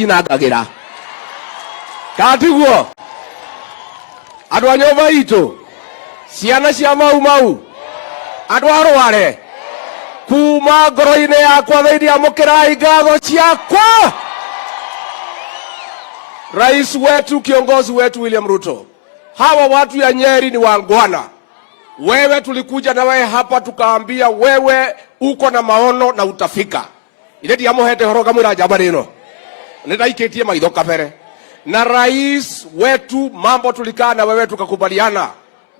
inagagira katiguo andu a nyumba itu ciana cia mau andu arware kuma ngoro-ini yakwa thiini amukirai ngatho ciakwa rais wetu, kiongozi wetu William Ruto. Hawa watu ya Nyeri ni wangwana. Wewe tulikuja na wewe hapa tukaambia wewe uko na maono na utafika. Ile ndiamo hete horoga mwira jaba rino. Nidaikitie maitho kabere. Na rais wetu, mambo tulikaa na wewe tukakubaliana.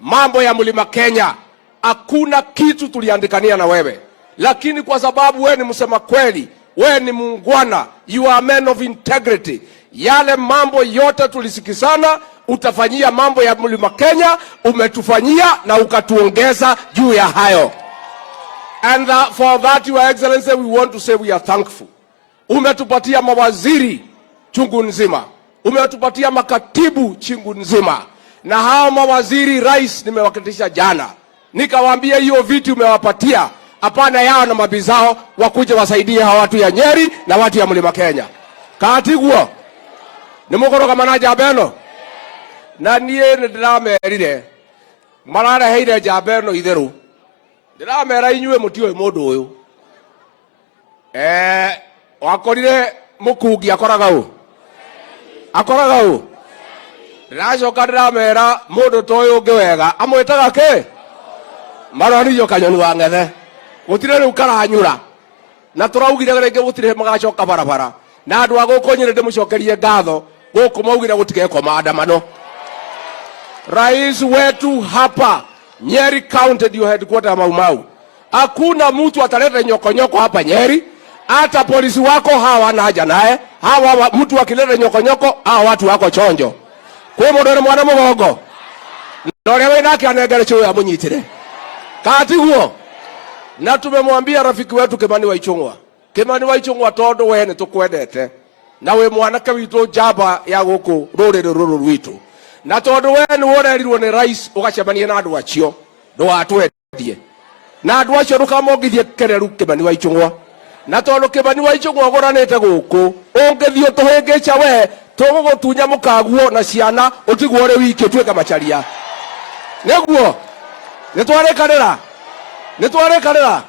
Mambo ya Mlima Kenya hakuna kitu tuliandikania na wewe. Lakini kwa sababu wewe ni msema kweli, wewe ni muungwana, you are a man of integrity. Yale mambo yote tulisikizana, utafanyia mambo ya Mlima Kenya, umetufanyia na ukatuongeza juu ya hayo. And for that, Your Excellency, we want to say we are thankful. Umetupatia mawaziri chungu nzima, umetupatia makatibu chungu nzima, na hao mawaziri rais nimewakitisha jana, nikawaambia hiyo viti umewapatia hapana yao na mabizao wakuje wasaidie hawa watu ya Nyeri na watu ya Mlima Kenya. Katiguo nimukoroga manaja beno na nie ndiramerire marara heire jabeno itheru ndiramera inyue mutio mundu uyu wakorire mukungi akoraga u ndiracoka ndiramera mundu toyo ungi wega amwitaga ki maroniyo kanyoni wa ngethe gutire riu karanyura na turaugire rege gutire magacoka barabara na andu aguko Nyeri ndimucokerie ngatho guku maugire gutigeko maandamano. Rais wetu hapa Nyeri County ndio headquarter Mau. Hakuna mtu ataleta nyokonyoko hapa Nyeri. Hata polisi wako hawana haja naye. Hawa mtu akileta nyokonyoko hawa watu wako chonjo. Kwa modore mwana mugongo. Ndore wewe nake anegere chuo ya munyitire. Kati huo. Na tumemwambia rafiki wetu Kimani wa Ichung'wa tondu we ni tukwendete. Na we mwanake witu jaba ya guku rurire ruru rwitu. Na tondu we ni wonerirwo ni rais ugacemania na andu acio ndwatwendie. Na andu acio rukamongithie kereru Kimani wa Ichung'wa. Na tondu Kimani wa Ichung'wa goranete guku ungithio tuhingica we tugugutunya mukaguo na ciana utigwo ri wiki tweka macharia. Neguo nitwarekanira